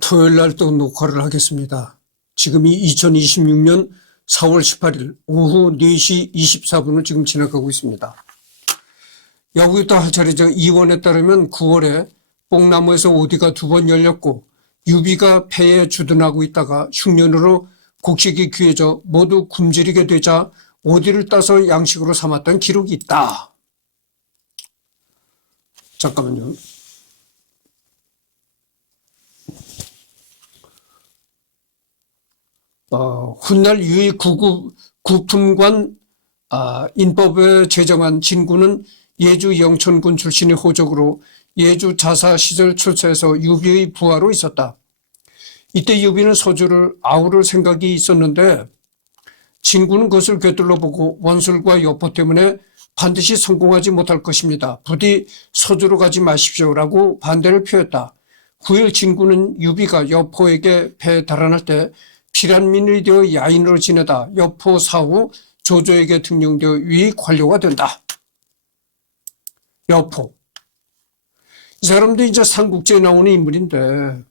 토요일 날 또 녹화를 하겠습니다. 지금이 2026년 4월 18일 오후 4시 24분을 지금 지나가고 있습니다. 여기부터 할 차례죠. 이원에 따르면 9월에 뽕나무에서 오디가 2번 열렸고 유비가 폐에 주둔하고 있다가 흉년으로 곡식이 귀해져 모두 굶주리게 되자 오디를 따서 양식으로 삼았던 기록이 있다. 잠깐만요. 훗날 유의 구품관 인법에 제정한 진구는 예주 영천군 출신의 호적으로 예주 자사 시절 출세해서 유비의 부하로 있었다. 이때 유비는 서주를 아우를 생각이 있었는데 진구는 그것을 꿰뚫러 보고 원술과 여포 때문에 반드시 성공하지 못할 것입니다. 부디 서주로 가지 마십시오라고 반대를 표했다. 9일 진구는 유비가 여포에게 배에 달아날 때 피란민이 되어 야인으로 지내다 여포 사후 조조에게 등용되어 위 관료가 된다. 여포. 이 사람도 이제 삼국지에 나오는 인물인데,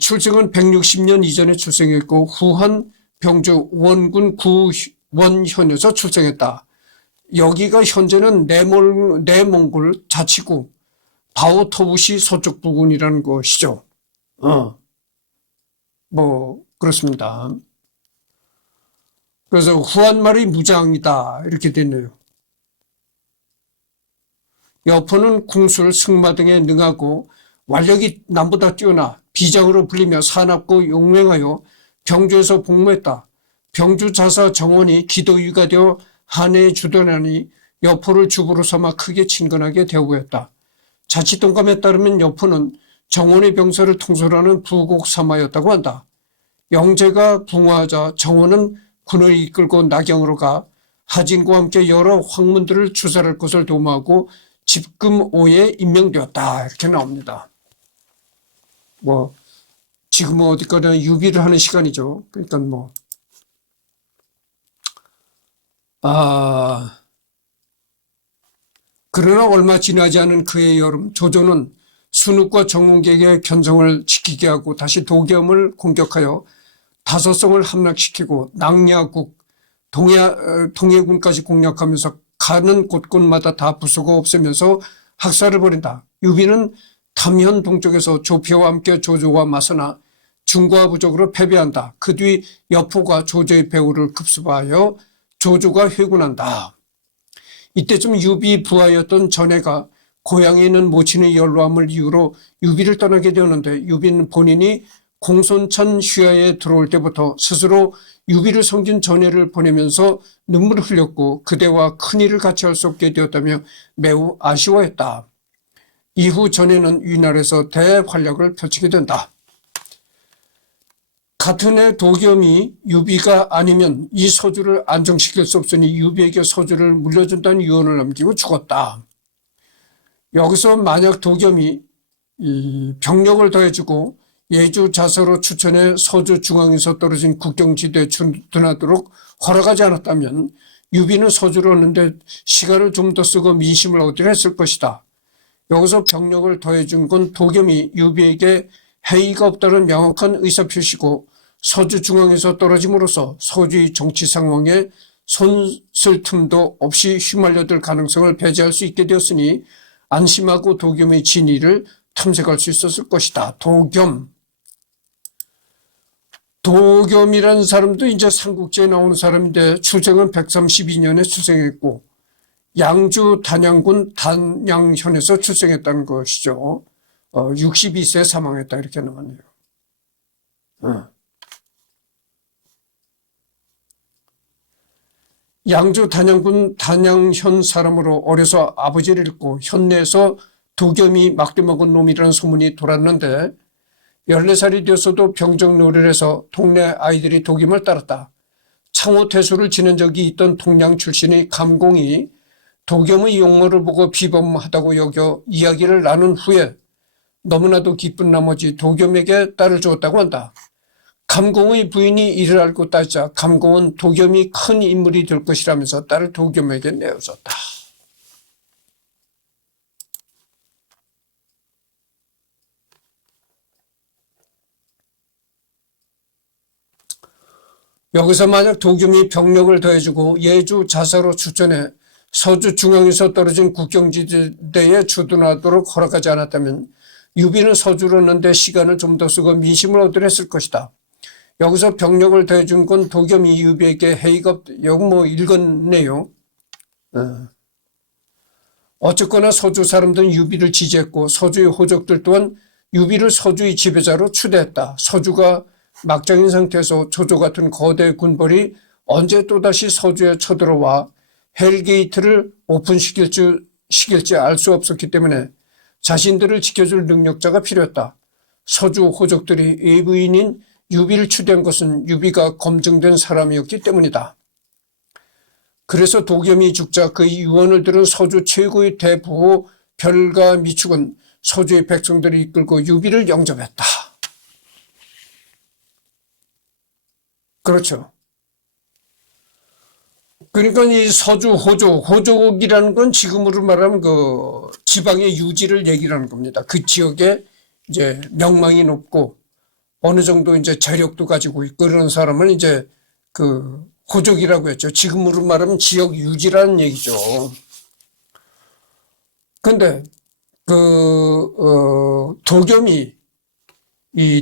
출생은 160년 이전에 출생했고, 후한 병주 원군 구원현에서 출생했다. 여기가 현재는 내몽골 자치구 바오토부시 서쪽 부근이라는 것이죠. 그렇습니다. 그래서 후한말이 무장이다. 이렇게 됐네요. 여포는 궁술, 승마 등에 능하고 완력이 남보다 뛰어나 비장으로 불리며 사납고 용맹하여 병주에서 복무했다. 병주 자사 정원이 기도유가 되어 한해에 주둔하니 여포를 주부로 삼아 크게 친근하게 대우했다. 자치동감에 따르면 여포는 정원의 병사를 통솔하는 부국 사마였다고 한다. 영제가 붕화하자 정원은 군을 이끌고 낙영으로 가 하진과 함께 여러 황문들을 추살할 것을 도모하고 집금오에 임명되었다. 이렇게 나옵니다. 지금은 어디까지나 유비를 하는 시간이죠. 그러니까 그러나 얼마 지나지 않은 그의 여름, 조조는 순욱과 정운객의 견성을 지키게 하고 다시 도겸을 공격하여 다소성을 함락시키고 낙야국, 동해군까지 공략하면서 가는 곳곳마다 다 부수고 없애면서 학살을 벌인다. 유비는 담현 동쪽에서 조피와 함께 조조와 맞서나 중과 부적으로 패배한다. 그 뒤 여포가 조조의 배후를 급습하여 조조가 회군한다. 이때쯤 유비 부하였던 전해가 고향에 있는 모친의 연로함을 이유로 유비를 떠나게 되었는데 유비는 본인이 공손찬 휘하에 들어올 때부터 스스로 유비를 섬긴 전해를 보내면서 눈물을 흘렸고 그대와 큰일을 같이 할 수 없게 되었다며 매우 아쉬워했다. 이후 전해는 위날에서 대활약을 펼치게 된다. 같은 해 도겸이 유비가 아니면 이 서주를 안정시킬 수 없으니 유비에게 서주를 물려준다는 유언을 남기고 죽었다. 여기서 만약 도겸이 병력을 더해주고 예주 자서로 추천해 서주 중앙에서 떨어진 국경지대에 주둔하도록 허락하지 않았다면 유비는 서주를 얻는데 시간을 좀 더 쓰고 민심을 얻으려 했을 것이다. 여기서 병력을 더해준 건 도겸이 유비에게 해이가 없다는 명확한 의사표시고 서주 중앙에서 떨어짐으로써 서주의 정치 상황에 손쓸 틈도 없이 휘말려들 가능성을 배제할 수 있게 되었으니 안심하고 도겸의 진위를 탐색할 수 있었을 것이다. 도겸이라는 사람도 이제 삼국지에 나오는 사람인데 출생은 132년에 출생했고 양주 단양군 단양현에서 출생했다는 것이죠. 62세에 사망했다 이렇게 나왔네요. 양주 단양군 단양현 사람으로 어려서 아버지를 잃고 현내에서 도겸이 막대 먹은 놈이라는 소문이 돌았는데 14살이 되었어도 병정놀이를 해서 동네 아이들이 도겸을 따랐다. 창호태수를 지낸 적이 있던 동양 출신의 감공이 도겸의 용모를 보고 비범하다고 여겨 이야기를 나눈 후에 너무나도 기쁜 나머지 도겸에게 딸을 주었다고 한다. 감공의 부인이 이를 알고 따지자 감공은 도겸이 큰 인물이 될 것이라면서 딸을 도겸에게 내어줬다. 여기서 만약 도겸이 병력을 더해주고 예주 자사로 추천해 서주 중앙에서 떨어진 국경지대에 주둔하도록 허락하지 않았다면 유비는 서주를 얻는데 시간을 좀 더 쓰고 민심을 얻으려 했을 것이다. 여기서 병력을 더해준 건 도겸이 유비에게 해이가 여기 뭐 읽었네요. 어쨌거나 서주 사람들은 유비를 지지했고 서주의 호족들 또한 유비를 서주의 지배자로 추대했다. 서주가 막장인 상태에서 조조 같은 거대 군벌이 언제 또다시 서주에 쳐들어와 헬게이트를 오픈시킬지 알 수 없었기 때문에 자신들을 지켜줄 능력자가 필요했다. 서주 호족들이 외부인인 유비를 추대한 것은 유비가 검증된 사람이었기 때문이다. 그래서 도겸이 죽자 그의 유언을 들은 서주 최고의 대부호 별가 미축은 서주의 백성들을 이끌고 유비를 영접했다. 그렇죠. 그러니까 이 서주 호족이라는 건 지금으로 말하면 그 지방의 유지를 얘기하는 겁니다. 그 지역에 이제 명망이 높고 어느 정도 이제 재력도 가지고 있고 그런 사람을 이제 그 호족이라고 했죠. 지금으로 말하면 지역 유지라는 얘기죠. 근데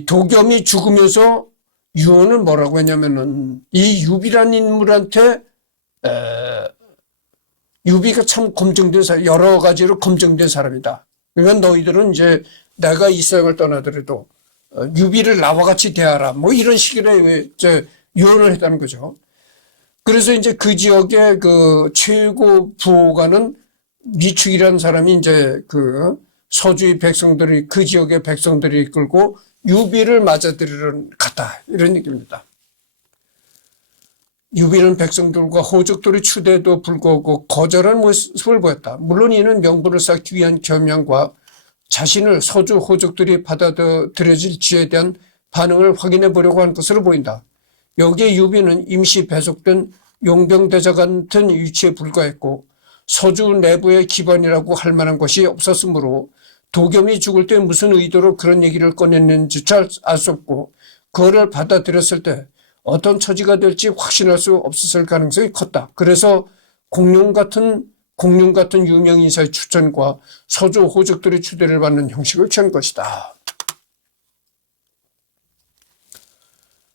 도겸이 죽으면서 유언을 뭐라고 했냐면은 이 유비라는 인물한테 유비가 참 검증된 사람, 여러 가지로 검증된 사람이다. 그러니까 너희들은 이제 내가 이 세상을 떠나더라도 유비를 나와 같이 대하라. 뭐 이런 식으로 이제 유언을 했다는 거죠. 그래서 이제 그 지역의 그 최고 부호가는 미축이라는 사람이 이제 그 서주의 백성들이 그 지역의 백성들이 이끌고 유비를 맞아들이러 갔다. 이런 얘기입니다. 유비는 백성들과 호족들의 추대에도 불구하고 거절한 모습을 보였다. 물론 이는 명분을 쌓기 위한 겸양과 자신을 서주 호족들이 받아들여질지에 대한 반응을 확인해 보려고 한 것으로 보인다. 여기에 유비는 임시 배속된 용병대장 같은 위치에 불과했고 서주 내부의 기반이라고 할 만한 것이 없었으므로 도겸이 죽을 때 무슨 의도로 그런 얘기를 꺼냈는지 잘 알 수 없고 그거를 받아들였을 때 어떤 처지가 될지 확신할 수 없었을 가능성이 컸다. 그래서 공룡 같은 유명 인사의 추천과 서주 호족들의 추대를 받는 형식을 취한 것이다.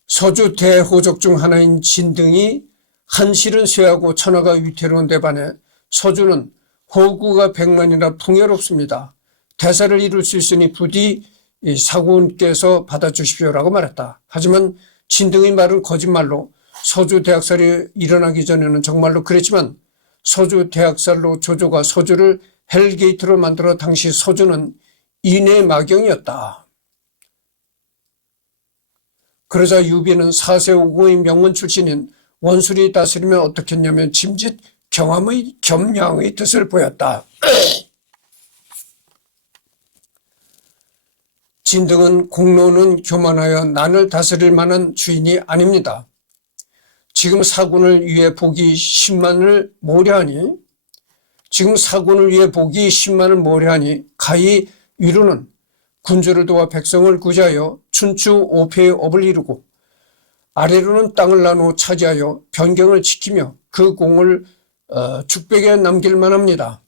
서주 대호족 중 하나인 진등이 한실은 쇠하고 천하가 위태로운 데 반해 서주는 호구가 100만이나 풍요롭습니다. 대사를 이룰 수 있으니 부디 사군께서 받아주십시오라고 말했다. 하지만 진등의 말은 거짓말로 서주 대학살이 일어나기 전에는 정말로 그랬지만 서주 대학살로 조조가 서주를 헬게이트로 만들어 당시 서주는 인의 마경이었다. 그러자 유비는 4세 5공의 명문 출신인 원술이 다스리면 어떻겠냐면 짐짓 겸양의 뜻을 보였다. 진등은 공로는 교만하여 난을 다스릴 만한 주인이 아닙니다. 지금 사군을 위해 복이 10만을 모려하니 가히 위로는 군주를 도와 백성을 구제하여 춘추 5패의 업을 이루고 아래로는 땅을 나누어 차지하여 변경을 지키며 그 공을 죽백에 남길만 합니다.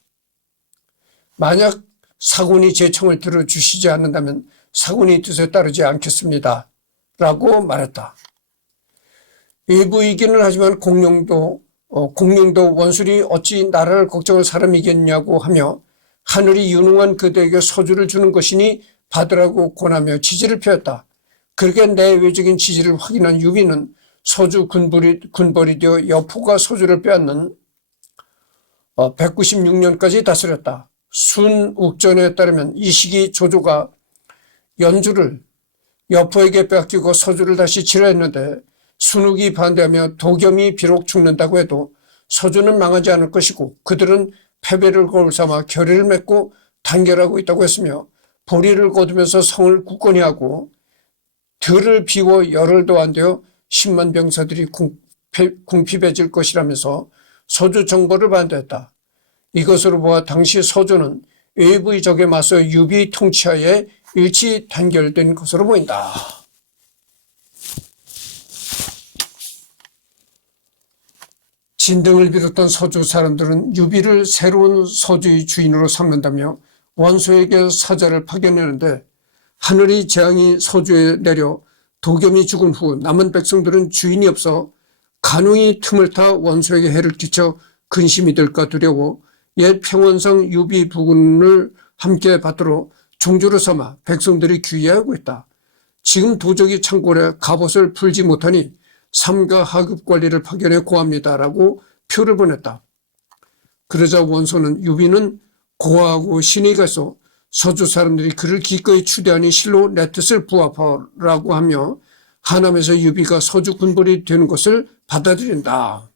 만약 사군이 제 청을 들어주시지 않는다면 사군이 뜻에 따르지 않겠습니다. 라고 말했다. 일부 의견을 하지만 공룡도 원술이 어찌 나라를 걱정할 사람이겠냐고 하며 하늘이 유능한 그대에게 서주를 주는 것이니 받으라고 권하며 지지를 표했다. 그렇게 내외적인 지지를 확인한 유비는 서주 군벌이 되어 여포가 서주를 빼앗는 196년까지 다스렸다. 순욱전에 따르면 이 시기 조조가 연주를 여포에게 빼앗기고 서주를 다시 치러했는데 순욱이 반대하며 도겸이 비록 죽는다고 해도 서주는 망하지 않을 것이고 그들은 패배를 거울 삼아 결의를 맺고 단결하고 있다고 했으며 보리를 거두면서 성을 굳건히 하고 들을 비워 열을 더한되어 10만 병사들이 궁핍해질 것이라면서 서주 정벌을 반대했다. 이것으로 보아 당시 서주는 외부의 적에 맞서 유비 통치하에 일치 단결된 것으로 보인다. 진등을 비롯한 서주 사람들은 유비를 새로운 서주의 주인으로 삼는다며 원소에게 사자를 파견하는데 하늘의 재앙이 서주에 내려 도겸이 죽은 후 남은 백성들은 주인이 없어 간웅이 틈을 타 원소에게 해를 끼쳐 근심이 될까 두려워 옛 평원상 유비 부군을 함께 받도록 종주로 삼아 백성들이 귀의하고 있다. 지금 도적이 창궐해 갑옷을 풀지 못하니 삼가 하급 관리를 파견해 고합니다라고 표를 보냈다. 그러자 원소는 유비는 고하고 신이 가서 서주 사람들이 그를 기꺼이 추대하니 실로 내 뜻을 부합하라고 하며 하남에서 유비가 서주 군벌이 되는 것을 받아들인다.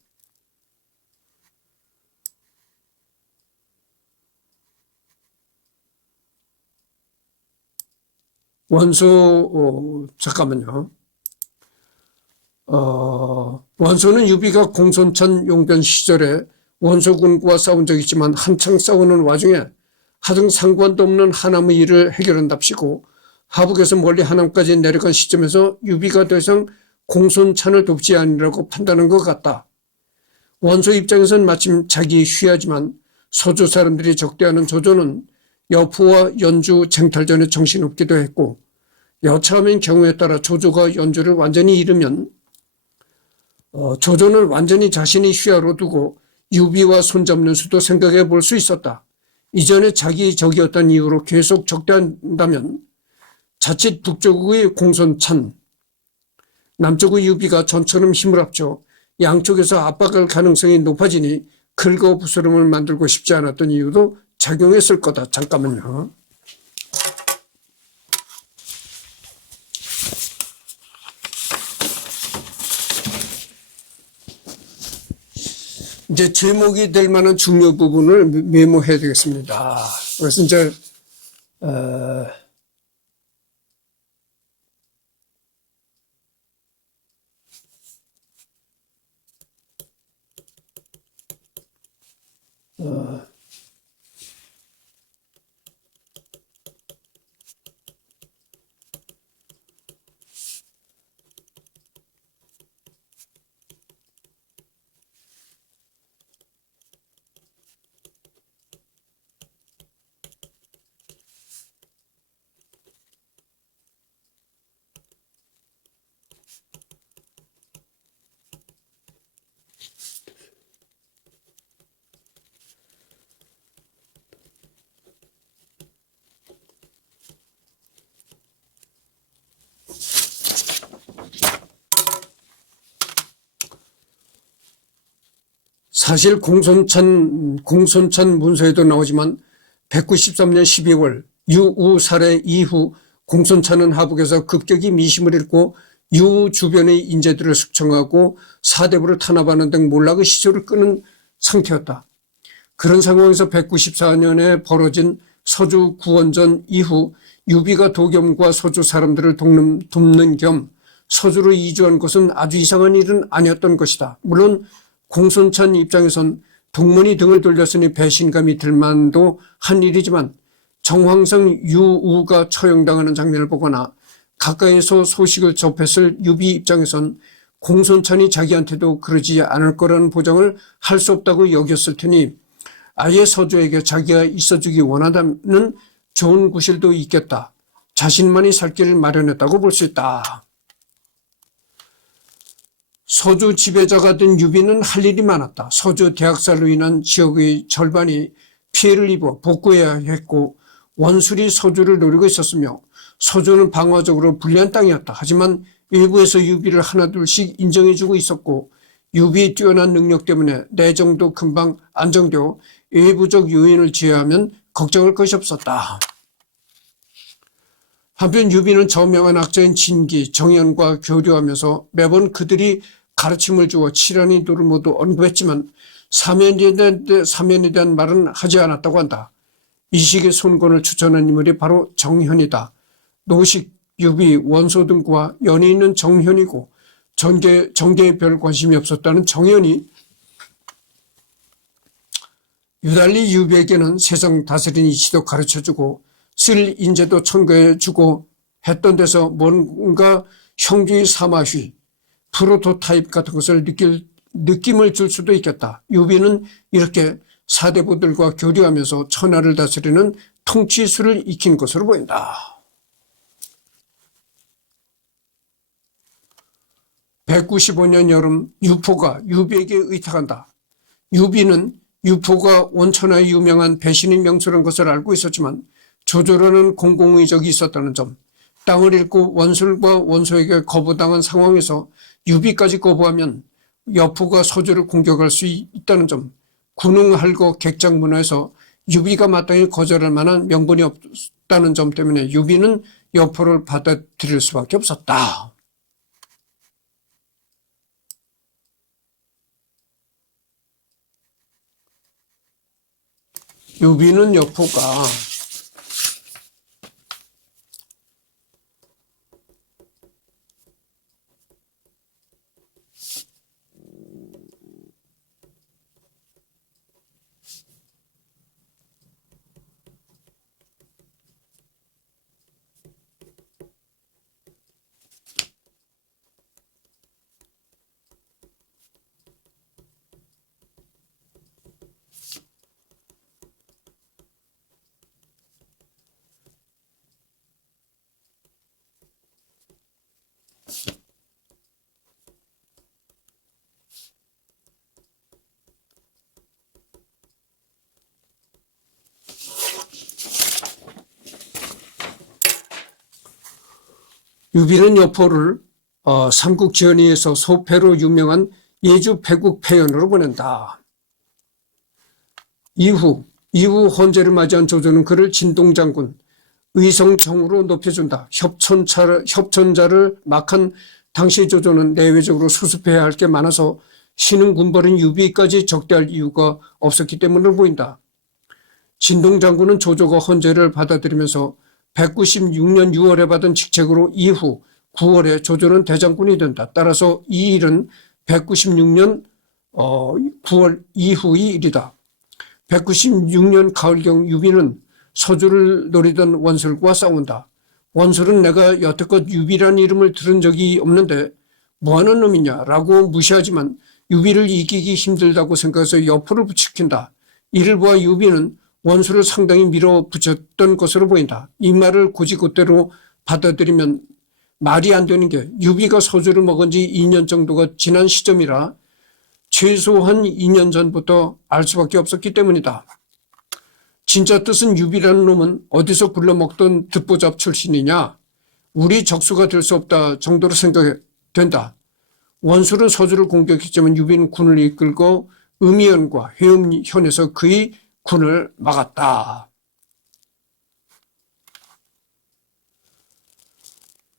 원소 잠깐만요. 원소는 유비가 공손찬 용변 시절에 원소군과 싸운 적이 있지만 한창 싸우는 와중에 하등 상관도 없는 하남의 일을 해결한답시고 하북에서 멀리 하남까지 내려간 시점에서 유비가 더 이상 공손찬을 돕지 아니라고 판단한 것 같다. 원소 입장에선 마침 자기 휘하지만 서주 사람들이 적대하는 조조는 여포와 연주 쟁탈전에 정신없기도 했고 여차하면 경우에 따라 조조가 연주를 완전히 잃으면 조조는 완전히 자신의 휘하로 두고 유비와 손잡는 수도 생각해 볼 수 있었다. 이전에 자기 적이었던 이유로 계속 적대한다면 자칫 북쪽의 공손찬, 남쪽의 유비가 전처럼 힘을 합쳐 양쪽에서 압박할 가능성이 높아지니 긁어부스럼을 만들고 싶지 않았던 이유도 작용했을 거다. 잠깐만요. 이제 제목이 될 만한 중요 부분을 메모해야 되겠습니다. 그래서 이제 사실 공손찬 문서에도 나오지만 193년 12월 유우 살해 이후 공손찬은 하북에서 급격히 미심을 잃고 유우 주변의 인재들을 숙청하고 사대부를 탄압하는 등 몰락의 시조를 끄는 상태였다. 그런 상황에서 194년에 벌어진 서주 구원전 이후 유비가 도겸과 서주 사람들을 돕는 겸 서주로 이주한 것은 아주 이상한 일은 아니었던 것이다. 물론 공손찬 입장에선 동문이 등을 돌렸으니 배신감이 들 만도 한 일이지만 정황상 유우가 처형당하는 장면을 보거나 가까이서 소식을 접했을 유비 입장에선 공손찬이 자기한테도 그러지 않을 거라는 보장을 할 수 없다고 여겼을 테니 아예 서주에게 자기가 있어주기 원한다는 좋은 구실도 있겠다. 자신만이 살 길을 마련했다고 볼 수 있다. 서주 지배자가 된 유비는 할 일이 많았다. 서주 대학살로 인한 지역의 절반이 피해를 입어 복구해야 했고 원술이 서주를 노리고 있었으며 서주는 방어적으로 불리한 땅이었다. 하지만 일부에서 유비를 하나둘씩 인정해주고 있었고 유비의 뛰어난 능력 때문에 내정도 금방 안정되어 외부적 요인을 제외하면 걱정할 것이 없었다. 한편 유비는 저명한 학자인 진기, 정연과 교류하면서 매번 그들이 가르침을 주어 칠한이도를 모두 언급했지만 사면에 대한 말은 하지 않았다고 한다. 이식의 손권을 추천한 인물이 바로 정현이다. 노식, 유비, 원소 등과 연이 있는 정현이고 정계에 별 관심이 없었다는 정현이 유달리 유비에게는 세상 다스리는 이치도 가르쳐주고 쓸 인재도 첨가해주고 했던 데서 뭔가 형주의 사마휘, 프로토타입 같은 것을 느낄 느낌을 줄 수도 있겠다. 유비는 이렇게 사대부들과 교류하면서 천하를 다스리는 통치수를 익힌 것으로 보인다. 195년 여름 유포가 유비에게 의탁한다. 유비는 유포가 온천하에 유명한 배신의 명수라는 것을 알고 있었지만 조조라는 공공의적이 있었다는 점, 땅을 잃고 원술과 원소에게 거부당한 상황에서 유비까지 거부하면 여포가 서주를 공격할 수 있다는 점, 군웅할거 객장 문화에서 유비가 마땅히 거절할 만한 명분이 없다는 점 때문에 유비는 여포를 받아들일 수밖에 없었다. 유비는 여포가 유비는 여포를 삼국지연의에서 소패로 유명한 예주 패국 패연으로 보낸다. 이후 헌제를 맞이한 조조는 그를 진동장군, 의성정으로 높여준다. 협천자를 막한 당시 조조는 내외적으로 수습해야 할 게 많아서 신흥 군벌인 유비까지 적대할 이유가 없었기 때문으로 보인다. 진동장군은 조조가 헌제를 받아들이면서 196년 6월에 받은 직책으로 이후 9월에 조조는 대장군이 된다. 따라서 이 일은 196년 9월 이후의 일이다. 196년 가을경 유비는 서주를 노리던 원술과 싸운다. 원술은 내가 여태껏 유비라는 이름을 들은 적이 없는데 뭐하는 놈이냐라고 무시하지만 유비를 이기기 힘들다고 생각해서 여포를 부추긴다. 이를 보아 유비는 원수를 상당히 밀어붙였던 것으로 보인다. 이 말을 곧이곧대로 받아들이면 말이 안 되는 게 유비가 서주를 먹은 지 2년 정도가 지난 시점이라 최소한 2년 전부터 알 수밖에 없었기 때문이다. 진짜 뜻은 유비라는 놈은 어디서 굴러먹던 듣보잡 출신이냐? 우리 적수가 될 수 없다 정도로 생각된다. 원술은 서주를 공격했지만 유비는 군을 이끌고 음이현과 해음현에서 그의 군을 막았다.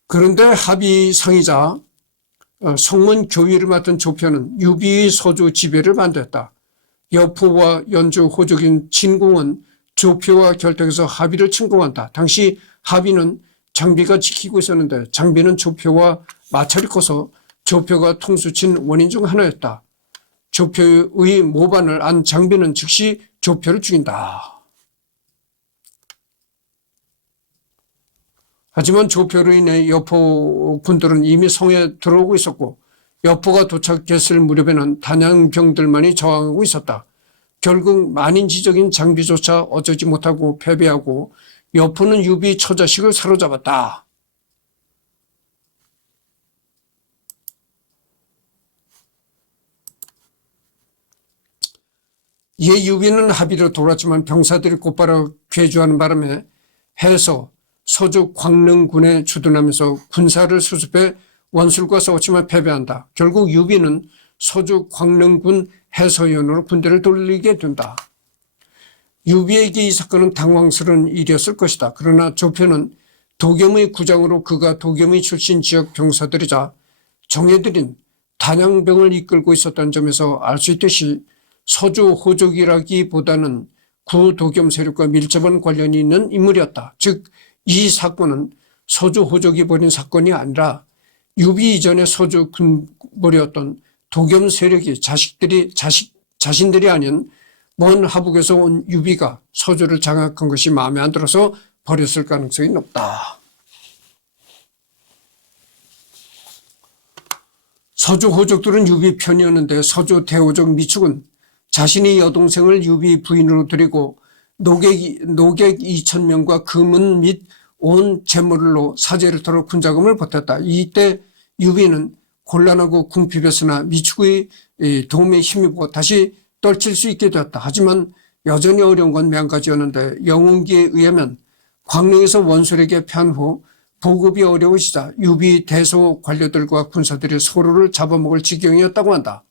그런데 합의상이자 성문 교위를 맡은 조표는 유비의 서주 지배를 반대했다. 여포와 연주 호족인 진공은 조표와 결탁해서 합의를 침공한다. 당시 합의는 장비가 지키고 있었는데 장비는 조표와 마찰이 커서 조표가 통수친 원인 중 하나였다. 조표의 모반을 안 장비는 즉시 조표를 죽인다. 하지만 조표로 인해 여포 군들은 이미 성에 들어오고 있었고 여포가 도착했을 무렵에는 단양병들만이 저항하고 있었다. 결국 만인지적인 장비조차 어쩌지 못하고 패배하고 여포는 유비 처자식을 사로잡았다. 이에 유비는 합의로 돌았지만 병사들이 곧바로 괴주하는 바람에 해서 서주 광릉군에 주둔하면서 군사를 수습해 원술과 싸웠지만 패배한다. 결국 유비는 서주 광릉군 해서연으로 군대를 돌리게 된다. 유비에게 이 사건은 당황스러운 일이었을 것이다. 그러나 조표는 도겸의 구장으로 그가 도겸의 출신 지역 병사들이자 정예들인 단양병을 이끌고 있었다는 점에서 알 수 있듯이 서주 호족이라기보다는 구도겸 세력과 밀접한 관련이 있는 인물이었다. 즉 이 사건은 서주 호족이 벌인 사건이 아니라 유비 이전의 서주 군벌이었던 도겸 세력이 자신들이 아닌 먼 하북에서 온 유비가 서주를 장악한 것이 마음에 안 들어서 벌였을 가능성이 높다. 서주 호족들은 유비 편이었는데 서주 대호족 미축은 자신이 여동생을 유비 부인으로 들이고 노객 2,000명과 금은 및 온 재물로 사제를 털어 군자금을 보탰다. 이때 유비는 곤란하고 궁핍했으나 미축의 도움에 힘입어 다시 떨칠 수 있게 되었다. 하지만 여전히 어려운 건 몇 가지였는데 영웅기에 의하면 광릉에서 원술에게 패한 후 보급이 어려우시자 유비 대소 관료들과 군사들이 서로를 잡아먹을 지경이었다고 한다.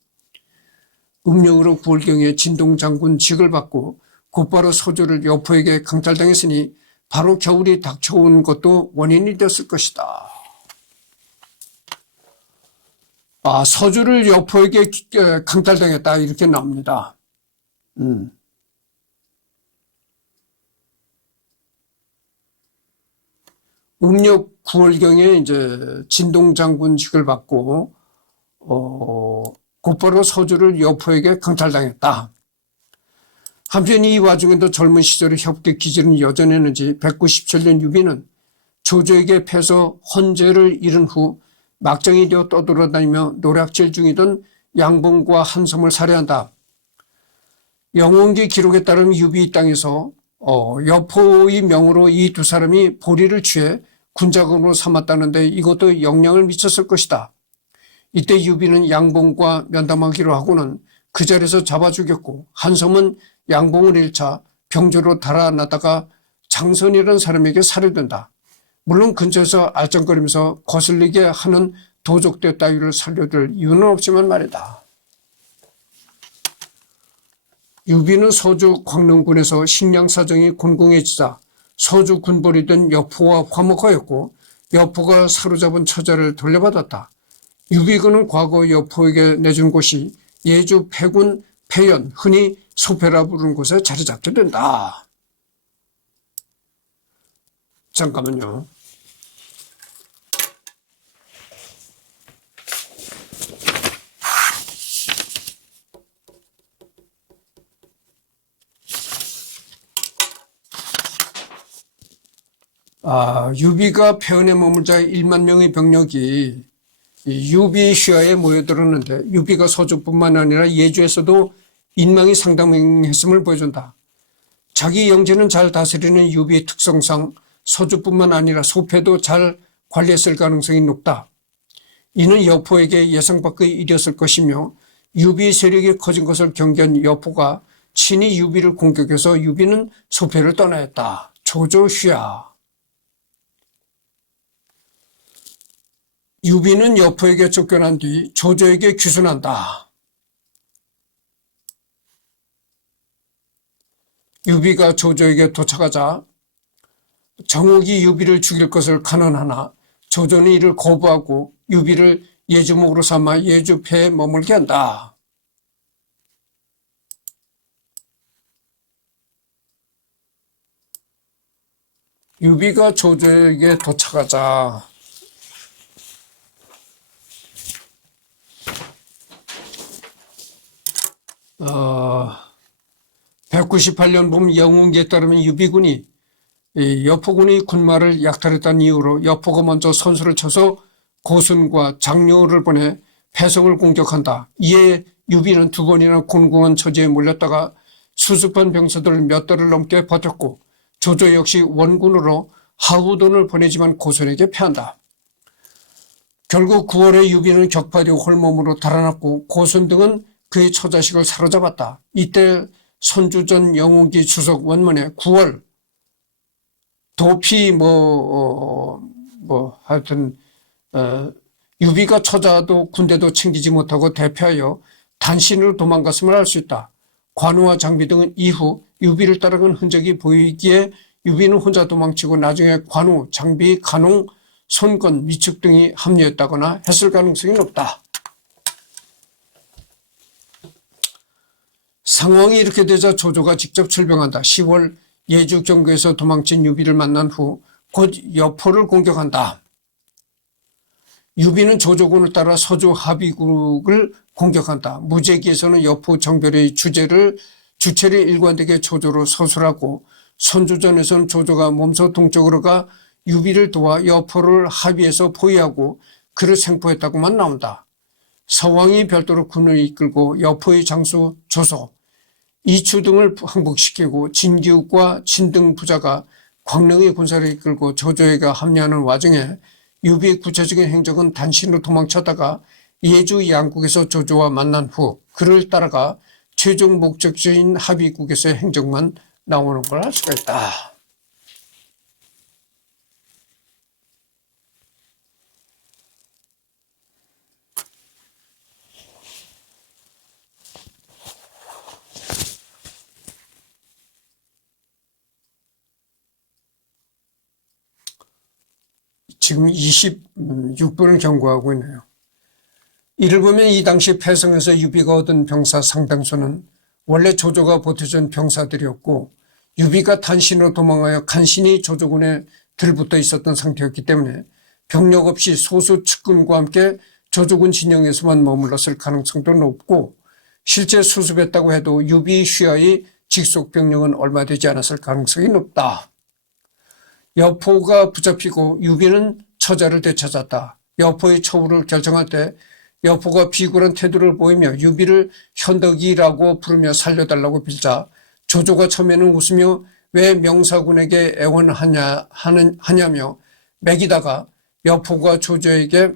음력으로 9월경에 진동장군 직을 받고 곧바로 서주를 여포에게 강탈당했으니 바로 겨울이 닥쳐온 것도 원인이 되었을 것이다. 서주를 여포에게 강탈당했다 이렇게 나옵니다. 음력 9월경에 이제 진동장군직을 받고 곧바로 서주를 여포에게 강탈당했다. 한편 이 와중에도 젊은 시절의 협계 기질은 여전했는지 197년 유비는 조조에게 패서 헌제를 잃은 후 막장이 되어 떠돌아다니며 노략질 중이던 양봉과 한섬을 살해한다. 영웅기 기록에 따르면 유비 땅에서 여포의 명으로 이 두 사람이 보리를 취해 군자금으로 삼았다는데 이것도 영향을 미쳤을 것이다. 이때 유비는 양봉과 면담하기로 하고는 그 자리에서 잡아 죽였고 한섬은 양봉을 잃자 병조로 달아나다가 장선이라는 사람에게 살해된다. 물론 근처에서 알짱거리면서 거슬리게 하는 도적대 따위를 살려둘 이유는 없지만 말이다. 유비는 서주 광릉군에서 식량사정이 곤궁해지자 서주 군벌이 된 여포와 화목하였고 여포가 사로잡은 처자를 돌려받았다. 유비군은 과거 여포에게 내준 곳이 예주 패군 패연, 흔히 소패라 부르는 곳에 자리 잡게 된다. 잠깐만요. 유비가 패연에 머물자 1만 명의 병력이 유비 휘하에 모여들었는데 유비가 서주뿐만 아니라 예주에서도 인망이 상당했음을 보여준다. 자기 영지는 잘 다스리는 유비의 특성상 서주뿐만 아니라 소패도 잘 관리했을 가능성이 높다. 이는 여포에게 예상 밖의 일이었을 것이며 유비의 세력이 커진 것을 경계한 여포가 친히 유비를 공격해서 유비는 소패를 떠나야 했다. 조조 휘하. 유비는 여포에게 쫓겨난 뒤 조조에게 귀순한다. 유비가 조조에게 도착하자 정욱이 유비를 죽일 것을 간언하나 조조는 이를 거부하고 유비를 예주목으로 삼아 예주패에 머물게 한다. 유비가 조조에게 도착하자 198년 봄 영웅기에 따르면 유비군이 여포군이 군마를 약탈했다는 이유로 여포가 먼저 선수를 쳐서 고순과 장려를 보내 패성을 공격한다. 이에 유비는 두 번이나 곤궁한 처지에 몰렸다가 수습한 병사들을 몇 달을 넘게 버텼고 조조 역시 원군으로 하우돈을 보내지만 고순에게 패한다. 결국 9월에 유비는 격파되어 홀몸으로 달아났고 고순 등은 그의 처자식을 사로잡았다. 이때 선주전 영웅기 주석 원문에 9월 도피 하여튼 유비가 처자도 군대도 챙기지 못하고 대피하여 단신으로 도망갔음을 알 수 있다. 관우와 장비 등은 이후 유비를 따라간 흔적이 보이기에 유비는 혼자 도망치고 나중에 관우, 장비, 간홍, 손건, 미축 등이 합류했다거나 했을 가능성이 높다. 상황이 이렇게 되자 조조가 직접 출병한다. 10월 예주 경계에서 도망친 유비를 만난 후 곧 여포를 공격한다. 유비는 조조군을 따라 서주 합의국을 공격한다. 무제기에서는 여포 정별의 주체를 일관되게 조조로 서술하고 선주전에서는 조조가 몸소 동쪽으로 가 유비를 도와 여포를 합의해서 포위하고 그를 생포했다고만 나온다. 서왕이 별도로 군을 이끌고 여포의 장수 조소, 이추 등을 항복시키고 진기욱과 진등 부자가 광릉의 군사를 이끌고 조조에게 합류하는 와중에 유비의 구체적인 행적은 단신으로 도망쳤다가 예주 양국에서 조조와 만난 후 그를 따라가 최종 목적지인 합의국에서의 행적만 나오는 걸 알 수가 있다. 지금 26분을 경고하고 있네요. 이를 보면 이 당시 패성에서 유비가 얻은 병사 상당수는 원래 조조가 보태준 병사들이었고 유비가 단신으로 도망하여 간신히 조조군에 들붙어 있었던 상태였기 때문에 병력 없이 소수 측근과 함께 조조군 진영에서만 머물렀을 가능성도 높고 실제 수습했다고 해도 유비 휘하의 직속 병력은 얼마 되지 않았을 가능성이 높다. 여포가 붙잡히고 유비는 처자를 되찾았다. 여포의 처우를 결정할 때 여포가 비굴한 태도를 보이며 유비를 현덕이라고 부르며 살려달라고 빌자 조조가 처음에는 웃으며 왜 명사군에게 애원하냐며 매기다가 여포가 조조에게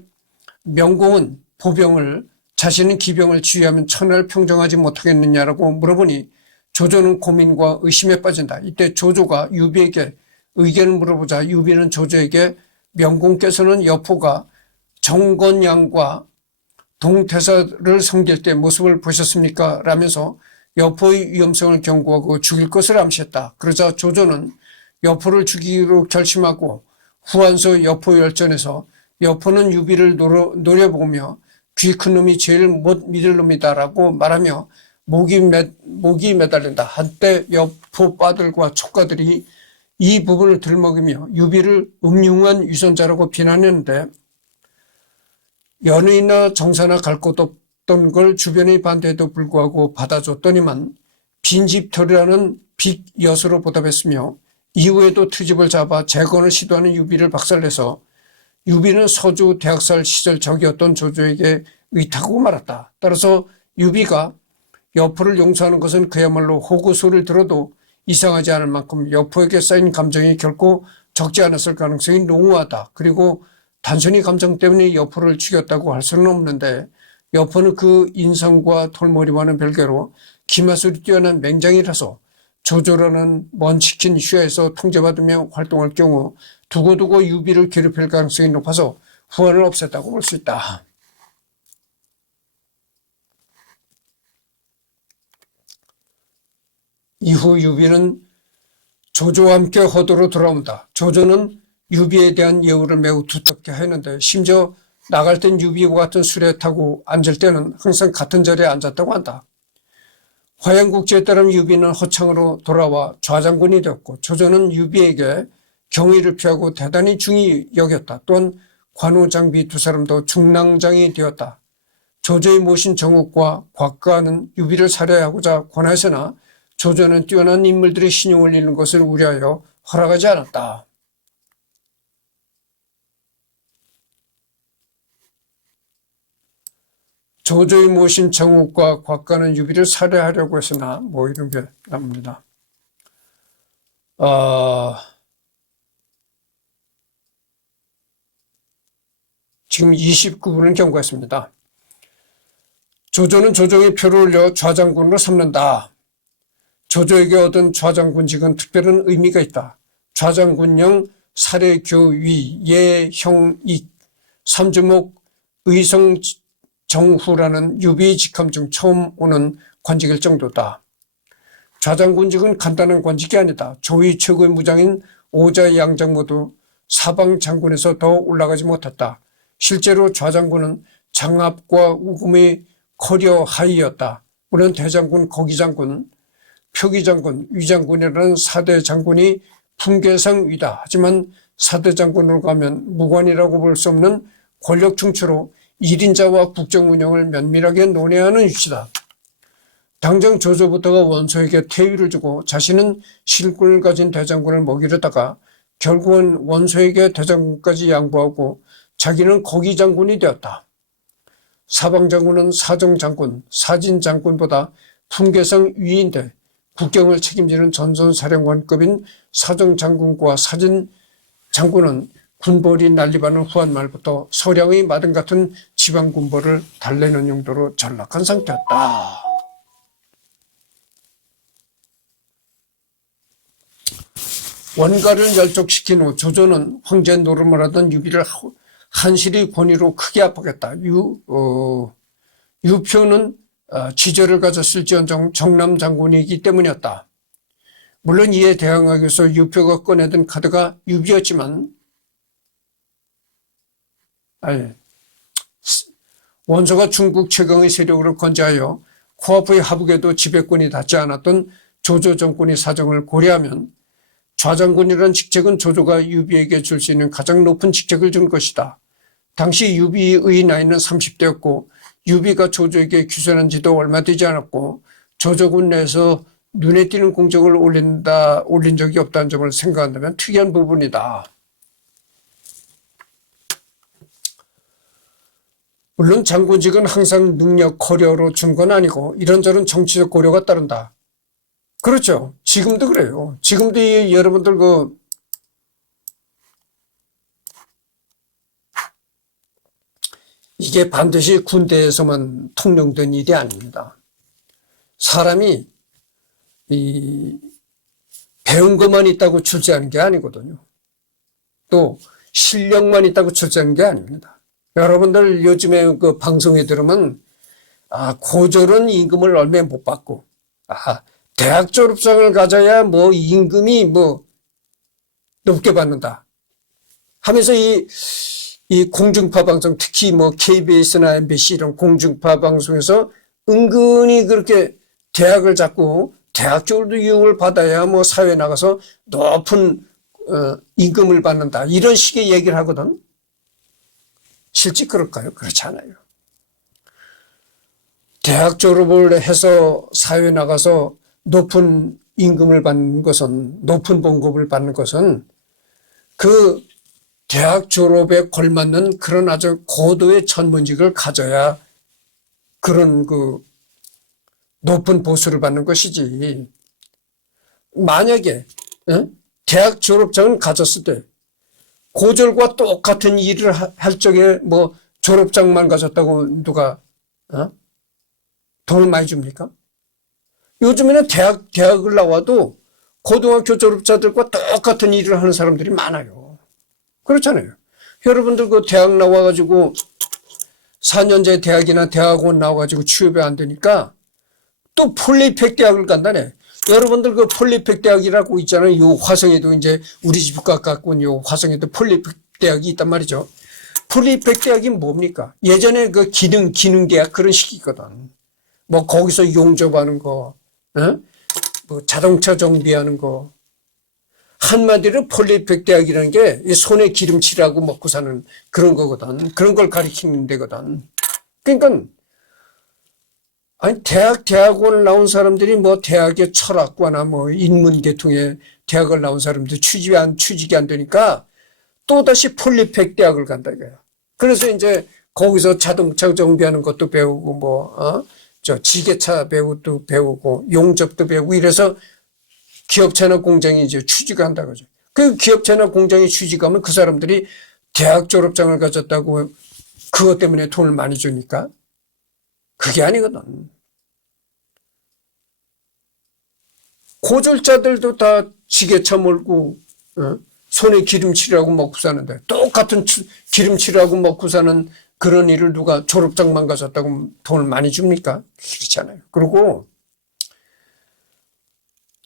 명공은 보병을 자신은 기병을 지휘하면 천하를 평정하지 못하겠느냐라고 물어보니 조조는 고민과 의심에 빠진다. 이때 조조가 유비에게 의견을 물어보자 유비는 조조에게 명공께서는 여포가 정건양과 동태사를 섬길 때 모습을 보셨습니까? 라면서 여포의 위험성을 경고하고 죽일 것을 암시했다. 그러자 조조는 여포를 죽이기로 결심하고 후한서 여포열전에서 여포는 유비를 노려보며 귀 큰 놈이 제일 못 믿을 놈이다라고 말하며 목이 매달린다. 한때 여포 빠들과 촉가들이 이 부분을 들먹이며 유비를 음흉한 위선자라고 비난했는데 연의나 정사나 갈 곳 없던 걸 주변의 반대에도 불구하고 받아줬더니만 빈집털이라는 빅엿으로 보답했으며 이후에도 트집을 잡아 재건을 시도하는 유비를 박살내서 유비는 서주 대학살 시절 적이었던 조조에게 의탁하고 말았다. 따라서 유비가 여포를 용서하는 것은 그야말로 호구 소리를 들어도 이상하지 않을 만큼 여포에게 쌓인 감정이 결코 적지 않았을 가능성이 농후하다. 그리고 단순히 감정 때문에 여포를 죽였다고 할 수는 없는데 여포는 그 인성과 털머리와는 별개로 기마술이 뛰어난 맹장이라서 조조라는 먼치킨 휘하에서 통제받으며 활동할 경우 두고두고 유비를 괴롭힐 가능성이 높아서 후원을 없앴다고 볼 수 있다. 이후 유비는 조조와 함께 허도로 돌아온다. 조조는 유비에 대한 예우를 매우 두텁게 했는데 심지어 나갈 땐 유비와 같은 수레 타고 앉을 때는 항상 같은 자리에 앉았다고 한다. 화양국제에 따르면 유비는 허창으로 돌아와 좌장군이 되었고 조조는 유비에게 경의를 표하고 대단히 중히 여겼다. 또한 관우장비 두 사람도 중랑장이 되었다. 조조의 모신 정옥과 곽가는 유비를 살해하고자 권하였으나 조조는 뛰어난 인물들의 신용을 잃는 것을 우려하여 허락하지 않았다. 조조의 모신 정옥과 곽가는 유비를 살해하려고 했으나 이런 게 나옵니다. 지금 29분을 경고했습니다. 조조는 조정의 표를 올려 좌장군으로 삼는다. 조조에게 얻은 좌장군직은 특별한 의미가 있다. 좌장군령 사례교위 예형익 삼주목 의성정후라는 유비의 직함 중 처음 오는 관직일 정도다. 좌장군직은 간단한 관직이 아니다. 조의 최고의 무장인 오자 양장 모두 사방장군에서 더 올라가지 못했다. 실제로 좌장군은 장압과 우금의 커리어 하이였다. 물론 대장군, 거기장군, 표기장군, 위장군이라는 4대 장군이 풍계상 위다. 하지만 4대 장군으로 가면 무관이라고 볼 수 없는 권력 중추로 1인자와 국정 운영을 면밀하게 논의하는 위치다. 당장 조조부터가 원소에게 태위를 주고 자신은 실권을 가진 대장군을 먹이려다가 결국은 원소에게 대장군까지 양보하고 자기는 거기장군이 되었다. 사방장군은 사정장군, 사진장군보다 품계상 위인데 국경을 책임지는 전선사령관급인 사정장군과 사진장군은 군벌이 난립하는 후한 말부터 서량의 마등 같은 지방군벌을 달래는 용도로 전락한 상태였다. 원가를 열족시킨 후 조조는 황제 노름을 하던 유비를 한실의 권위로 크게 압박했다. 유표는 지절을 가졌을지언정 정남 장군이기 때문이었다. 물론 이에 대항하기 위해서 유표가 꺼내든 카드가 유비였지만 원소가 중국 최강의 세력으로 건재하여 코앞의 하북에도 지배권이 닿지 않았던 조조 정권의 사정을 고려하면 좌장군이라는 직책은 조조가 유비에게 줄 수 있는 가장 높은 직책을 준 것이다. 당시 유비의 나이는 30대였고 유비가 조조에게 규선한 지도 얼마 되지 않았고 조조군 내에서 눈에 띄는 공적을 올린 적이 없다는 점을 생각한다면 특이한 부분이다. 물론 장군직은 항상 능력 고려로 준 건 아니고 이런저런 정치적 고려가 따른다. 그렇죠. 지금도 그래요. 지금도 여러분들 이게 반드시 군대에서만 통용된 일이 아닙니다. 사람이 배운 것만 있다고 출세하는 게 아니거든요. 또 실력만 있다고 출세하는 게 아닙니다. 여러분들 요즘에 그 방송에 들으면 고졸은 임금을 얼마 못 받고 대학 졸업장을 가져야 뭐 임금이 뭐 높게 받는다 하면서 이 공중파 방송 특히 뭐 KBS나 MBC 이런 공중파 방송에서 은근히 그렇게 대학을 잡고 대학 졸업도 유흥을 받아야 뭐 사회에 나가서 높은 임금을 받는다 이런 식의 얘기를 하거든. 실제 그럴까요? 그렇지 않아요. 대학 졸업을 해서 사회에 나가서 높은 임금을 받는 것은 높은 봉급을 받는 것은 그 대학 졸업에 걸맞는 그런 아주 고도의 전문직을 가져야 그런 그 높은 보수를 받는 것이지. 만약에 대학 졸업장은 가졌을 때 고졸과 똑같은 일을 할 적에 뭐 졸업장만 가졌다고 누가 돈을 많이 줍니까? 요즘에는 대학을 나와도 고등학교 졸업자들과 똑같은 일을 하는 사람들이 많아요. 그렇잖아요. 여러분들 그 대학 나와가지고 4년제 대학이나 대학원 나와가지고 취업이 안 되니까 또 폴리텍 대학을 간다네. 여러분들 그 폴리텍 대학이라고 있잖아요. 요 화성에도 이제 우리 집 가까운 요 화성에도 폴리텍 대학이 있단 말이죠. 폴리텍 대학이 뭡니까? 예전에 그 기능 대학 그런 식이거든. 뭐 거기서 용접하는 거, 뭐 자동차 정비하는 거. 한마디로 폴리텍 대학이라는 게 손에 기름칠하고 먹고 사는 그런 거거든. 그런 걸 가리키는 데거든. 그러니까 아니 대학원을 나온 사람들이 뭐 대학의 철학과나 뭐 인문계통의 대학을 나온 사람들 취직이 안 되니까 또다시 폴리텍 대학을 간다 이거야. 그래서 이제 거기서 자동차 정비하는 것도 배우고 뭐 지게차 배우고 용접도 배우고 이래서 기업체나 공장이 이제 취직한다 그죠. 그 기업체나 공장이 취직하면 그 사람들이 대학 졸업장을 가졌다고 그것 때문에 돈을 많이 주니까 그게 아니거든. 고졸자들도 다 지게차 몰고 손에 기름칠하고 먹고 사는데 똑같은 기름칠하고 먹고 사는 그런 일을 누가 졸업장만 가졌다고 돈을 많이 줍니까? 그렇잖아요. 그리고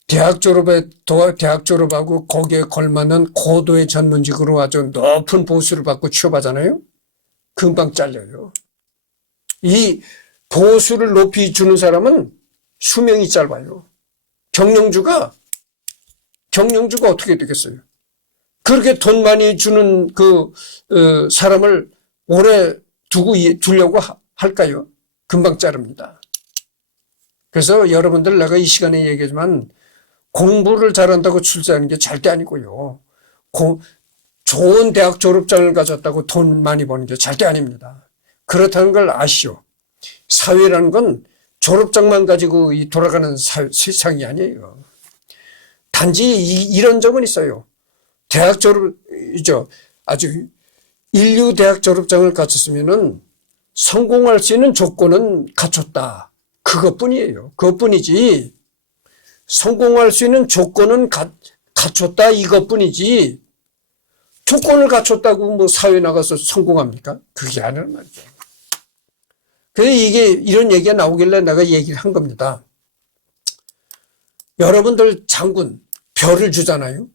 대학 졸업하고 거기에 걸맞는 고도의 전문직으로 아주 높은 보수를 받고 취업하잖아요. 금방 잘려요. 이 보수를 높이 주는 사람은 수명이 짧아요. 경영주가 어떻게 되겠어요? 그렇게 돈 많이 주는 그 사람을 오래 두려고 할까요? 금방 자릅니다. 그래서 여러분들 내가 이 시간에 얘기하지만 공부를 잘한다고 출세하는 게 절대 아니고요. 좋은 대학 졸업장을 가졌다고 돈 많이 버는 게 절대 아닙니다. 그렇다는 걸 아시오. 사회라는 건 졸업장만 가지고 돌아가는 세상이 아니에요. 단지 이런 점은 있어요. 대학 졸업이죠. 아주 인류 대학 졸업장을 갖췄으면은 성공할 수 있는 조건은 갖췄다. 그것뿐이에요. 그것뿐이지. 성공할 수 있는 조건은 갖췄다. 이것뿐이지. 조건을 갖췄다고 뭐 사회 나가서 성공합니까? 그게 아니란 말이죠. 그래서 이런 얘기가 나오길래 내가 얘기를 한 겁니다. 여러분들 장군 별을 주잖아요.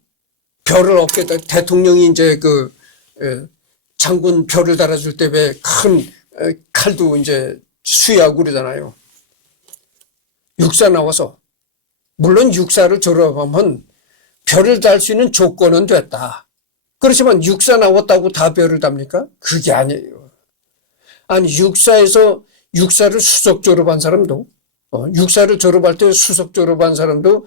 별을 어깨에다 대통령이 이제 장군 별을 달아줄 때 왜 큰 칼도 이제 수여하고 그러잖아요. 육사 나와서 물론 육사를 졸업하면 별을 달 수 있는 조건은 됐다. 그렇지만 육사 나왔다고 다 별을 답니까? 그게 아니에요. 아니 육사에서 육사를 수석 졸업한 사람도 육사를 졸업할 때 수석 졸업한 사람도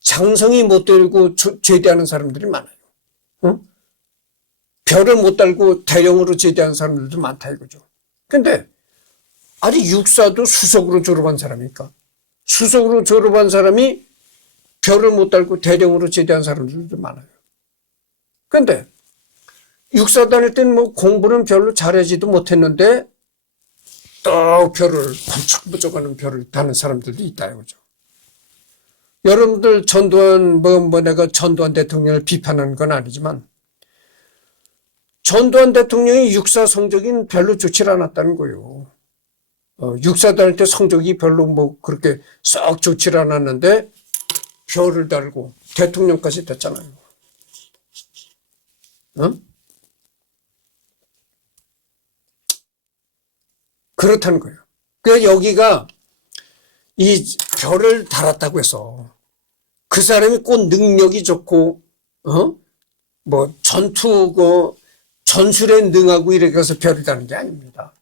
장성이 못 들고 제대하는 사람들이 많아요. 별을 못 달고 대령으로 제대하는 사람들도 많다 이거죠. 근데 아니 육사도 수석으로 졸업한 사람이니까 수석으로 졸업한 사람이 별을 못 달고 대령으로 제대한 사람들도 많아요. 근데 육사 다닐 때는 뭐 공부는 별로 잘하지도 못했는데 또 별을 부쩍부쩍하는 별을 다는 사람들도 있다 이거죠. 여러분들 전두환 내가 전두환 대통령을 비판하는 건 아니지만 전두환 대통령이 육사 성적이 별로 좋지 않았다는 거예요. 육사 다닐 때 성적이 별로 뭐 그렇게 썩 좋지 않았는데 별을 달고 대통령까지 됐잖아요. 그렇다는 거예요. 그러니까 여기가 이 별을 달았다고 해서 그 사람이 꼭 능력이 좋고 뭐 전술에 능하고 이렇게 해서 별을 다는 게 아닙니다.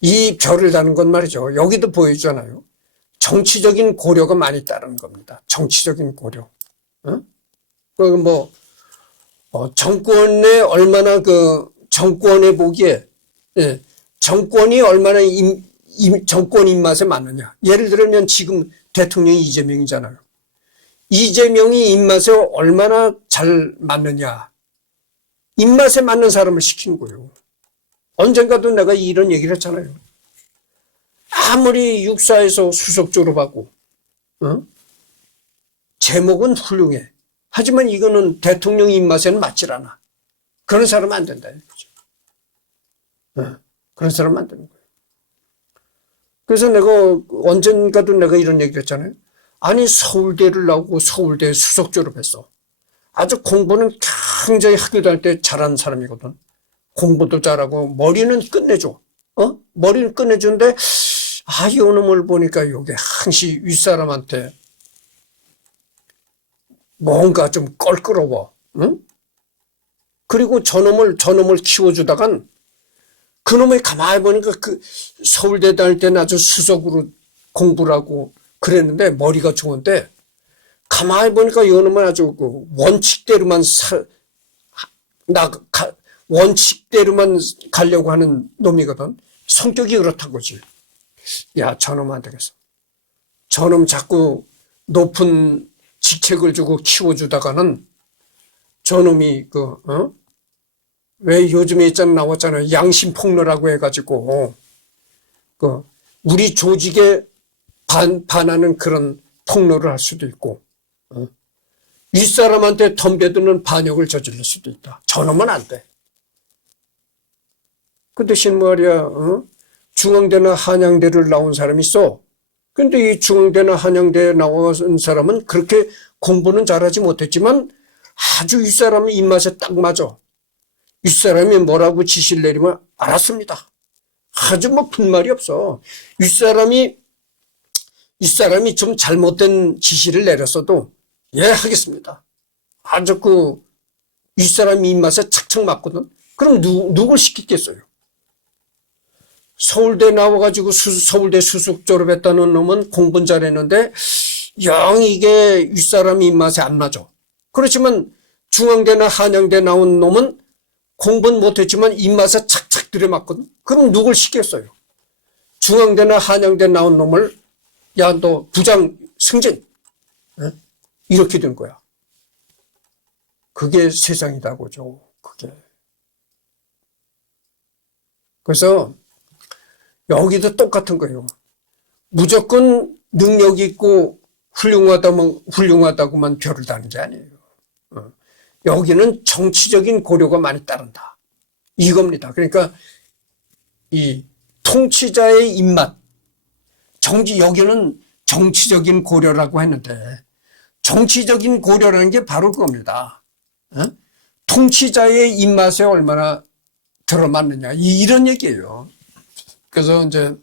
이 별을 다는 건 말이죠. 여기도 보여주잖아요. 정치적인 고려가 많이 따르는 겁니다. 정치적인 고려. 정권에 얼마나 정권에 보기에 정권이 얼마나 정권 입맛에 맞느냐. 예를 들면 지금 대통령이 이재명이잖아요. 이재명이 입맛에 얼마나 잘 맞느냐. 입맛에 맞는 사람을 시키는 거예요. 언젠가도 내가 이런 얘기를 했잖아요. 아무리 육사에서 수석 졸업하고 제목은 훌륭해. 하지만 이거는 대통령 입맛에는 맞질 않아. 그런 사람은 안 된다. 그런 사람은 안 되는 거예요. 그래서 내가 언젠가도 내가 이런 얘기를 했잖아요. 아니 서울대를 나오고 서울대 수석 졸업했어. 아주 공부는 굉장히 학교 다닐 때 잘하는 사람이거든. 공부도 잘하고 머리는 끝내줘. 머리는 끝내주는데 이놈을 보니까 요게 항시 윗사람한테 뭔가 좀 껄끄러워. 그리고 저놈을 키워주다간 그놈이 가만히 보니까 서울대 다닐 때는 아주 수석으로 공부를 하고 그랬는데 머리가 좋은데 가만히 보니까 이놈은 아주 원칙대로만 가려고 하는 놈이거든. 성격이 그렇다고지. 야, 저놈 안 되겠어. 저놈 자꾸 높은 직책을 주고 키워주다가는 저놈이 왜 요즘에 나왔잖아요. 양심폭로라고 해가지고 우리 조직에 반하는 그런 폭로를 할 수도 있고 윗사람한테 덤벼드는 반역을 저지를 수도 있다. 저놈은 안 돼. 그 대신 말이야 중앙대나 한양대를 나온 사람이 있어. 근데 이 중앙대나 한양대에 나온 사람은 그렇게 공부는 잘하지 못했지만 아주 윗사람 입맛에 딱 맞아. 윗사람이 뭐라고 지시를 내리면 알았습니다. 아주 뭐 분말이 없어. 윗사람이 좀 잘못된 지시를 내렸어도 예 하겠습니다. 아주 윗사람 입맛에 착착 맞거든. 그럼 누굴 시키겠어요? 서울대 나와가지고 서울대 수석 졸업했다는 놈은 공부는 잘했는데 영 이게 윗사람 입맛에 안 맞아. 그렇지만 중앙대나 한양대 나온 놈은 공부는 못했지만 입맛에 착착 들여맞거든. 그럼 누굴 시켰어요? 중앙대나 한양대 나온 놈을 야, 너 부장 승진. 예? 이렇게 된 거야. 그게 세상이다고죠. 그게. 그래서 여기도 똑같은 거예요. 무조건 능력 있고 훌륭하다고만 별을 다는 게 아니에요. 여기는 정치적인 고려가 많이 따른다. 이겁니다. 그러니까 이 통치자의 입맛, 여기는 정치적인 고려라고 했는데 정치적인 고려라는 게 바로 그겁니다. 통치자의 입맛에 얼마나 들어맞느냐 이런 얘기예요. 그래서 이제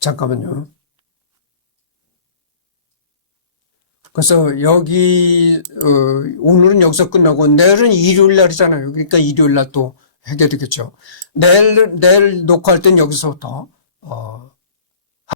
잠깐만요. 그래서 여기 오늘은 여기서 끝나고 내일은 일요일 날이잖아요. 그러니까 일요일 날 또 하게 되겠죠. 내일 녹화할 땐 여기서부터